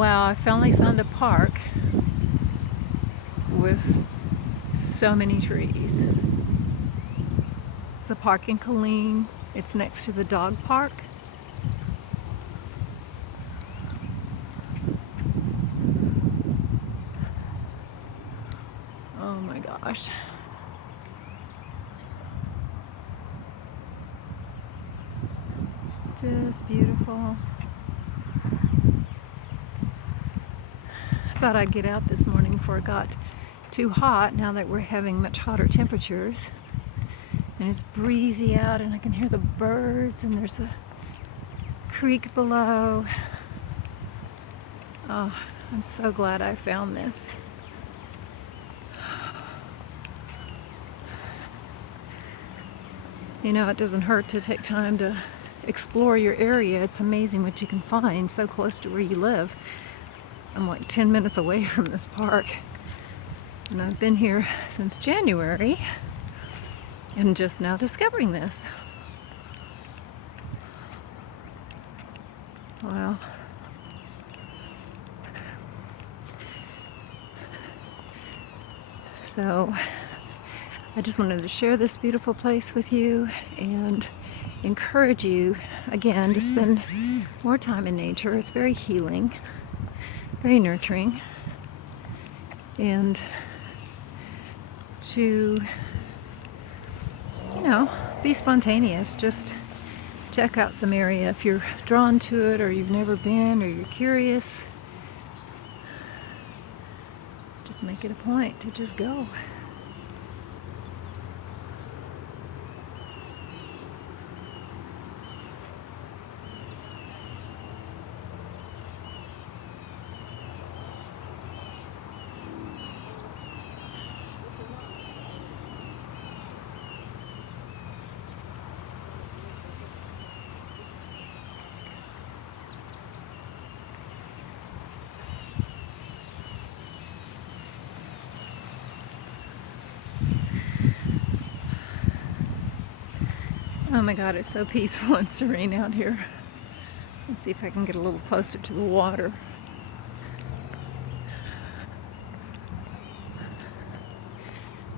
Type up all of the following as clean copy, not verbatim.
Wow, I finally found a park with so many trees. It's a park in Killeen. It's next to the dog park. Oh my gosh. Just beautiful. I thought I'd get out this morning before it got too hot, now that we're having much hotter temperatures. And it's breezy out and I can hear the birds and there's a creek below. Oh, I'm so glad I found this. You know, it doesn't hurt to take time to explore your area. It's amazing what you can find so close to where you live. I'm like 10 minutes away from this park. And I've been here since January and just now discovering this. Wow. So I just wanted to share this beautiful place with you and encourage you again to spend more time in nature. It's very healing, very nurturing, and to, you know, be spontaneous. Just check out some area if you're drawn to it, or you've never been, or you're curious. Just make it a point to just go. Oh my God, it's so peaceful and serene out here. Let's see if I can get a little closer to the water.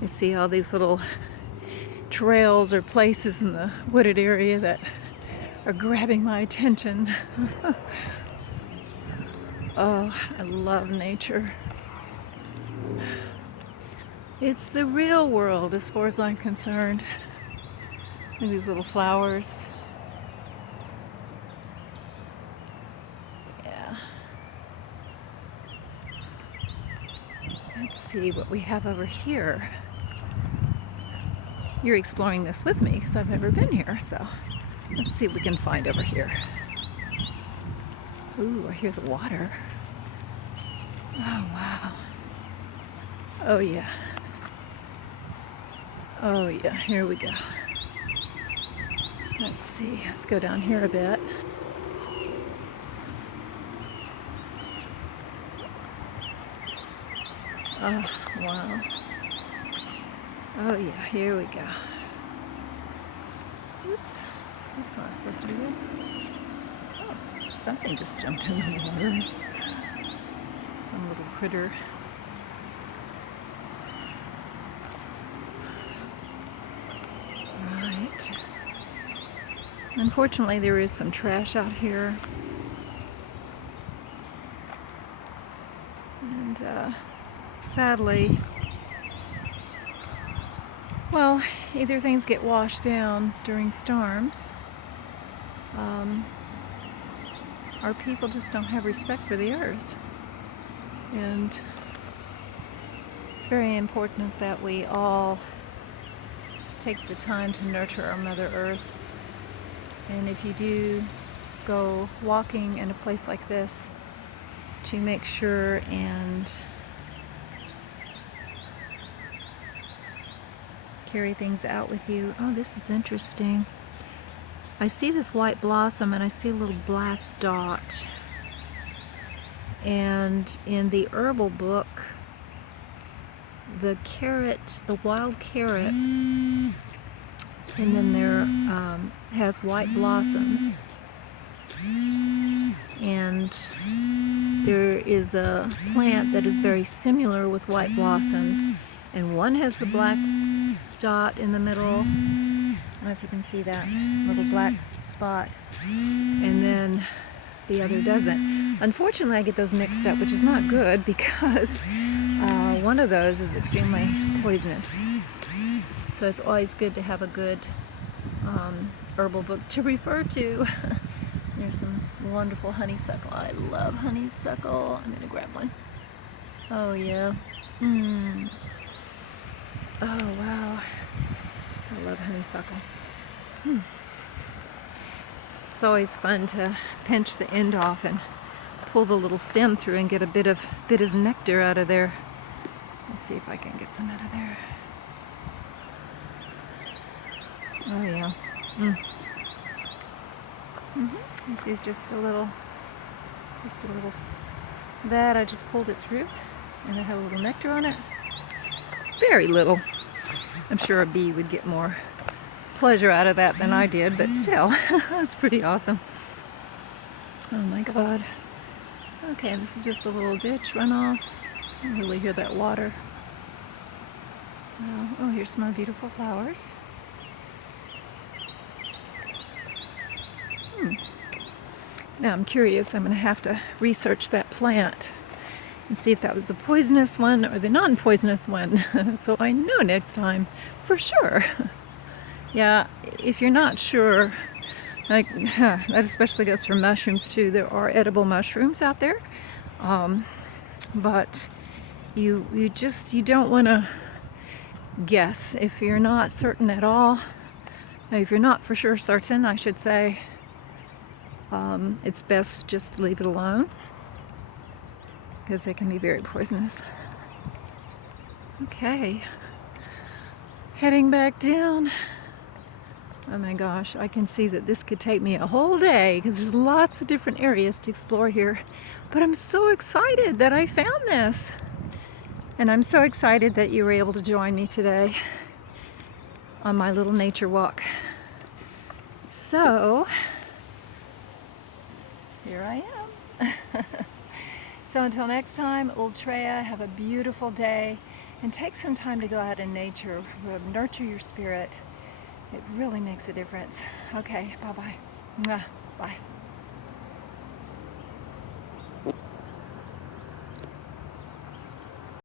You see all these little trails or places in the wooded area that are grabbing my attention. Oh, I love nature. It's the real world as far as I'm concerned. Look at these little flowers. Yeah. Let's see what we have over here. You're exploring this with me because I've never been here, so let's see what we can find over here. Ooh, I hear the water. Oh, wow. Oh, yeah. Oh, yeah, here we go. Let's see, let's go down here a bit. Oh, wow. Oh yeah, here we go. Oops, that's not supposed to be there. Oh, something just jumped in the water. Some little critter. Right. Unfortunately, there is some trash out here. And sadly, well, either things get washed down during storms, or people just don't have respect for the earth. And it's very important that we all take the time to nurture our Mother Earth. And if you do go walking in a place like this, to make sure and carry things out with you. Oh, this is interesting. I see this white blossom and I see a little black dot. And in the herbal book, the carrot, the wild carrot, and then there has white blossoms. And there is a plant that is very similar with white blossoms, and one has the black dot in the middle. I don't know if you can see that little black spot, and then the other doesn't. Unfortunately, I get those mixed up, which is not good because one of those is extremely poisonous. So it's always good to have a good herbal book to refer to. There's some wonderful honeysuckle. I love honeysuckle. I'm gonna grab one. Oh yeah. Oh wow. I love honeysuckle. It's always fun to pinch the end off and pull the little stem through and get a bit of nectar out of there. Let's see if I can get some out of there. Oh yeah. This is just a little, that I just pulled it through, and it had a little nectar on it. Very little. I'm sure a bee would get more pleasure out of that than I did, but still, it's pretty awesome. Oh my God. Okay, this is just a little ditch runoff. I can really hear that water. Oh, here's some more beautiful flowers. Now I'm curious, I'm going to have to research that plant and see if that was the poisonous one or the non-poisonous one, so I know next time for sure. Yeah, if you're not sure, like, that especially goes for mushrooms too. There are edible mushrooms out there, but you don't want to guess if you're not certain at all. If you're not for sure certain, I should say, it's best just to leave it alone because they can be very poisonous. Okay, heading back down. Oh my gosh, I can see that this could take me a whole day because there's lots of different areas to explore here. But I'm so excited that I found this. And I'm so excited that you were able to join me today on my little nature walk. So, here I am. So until next time, Old Treya, have a beautiful day and take some time to go out in nature, nurture your spirit. It really makes a difference. Okay, bye-bye. Bye.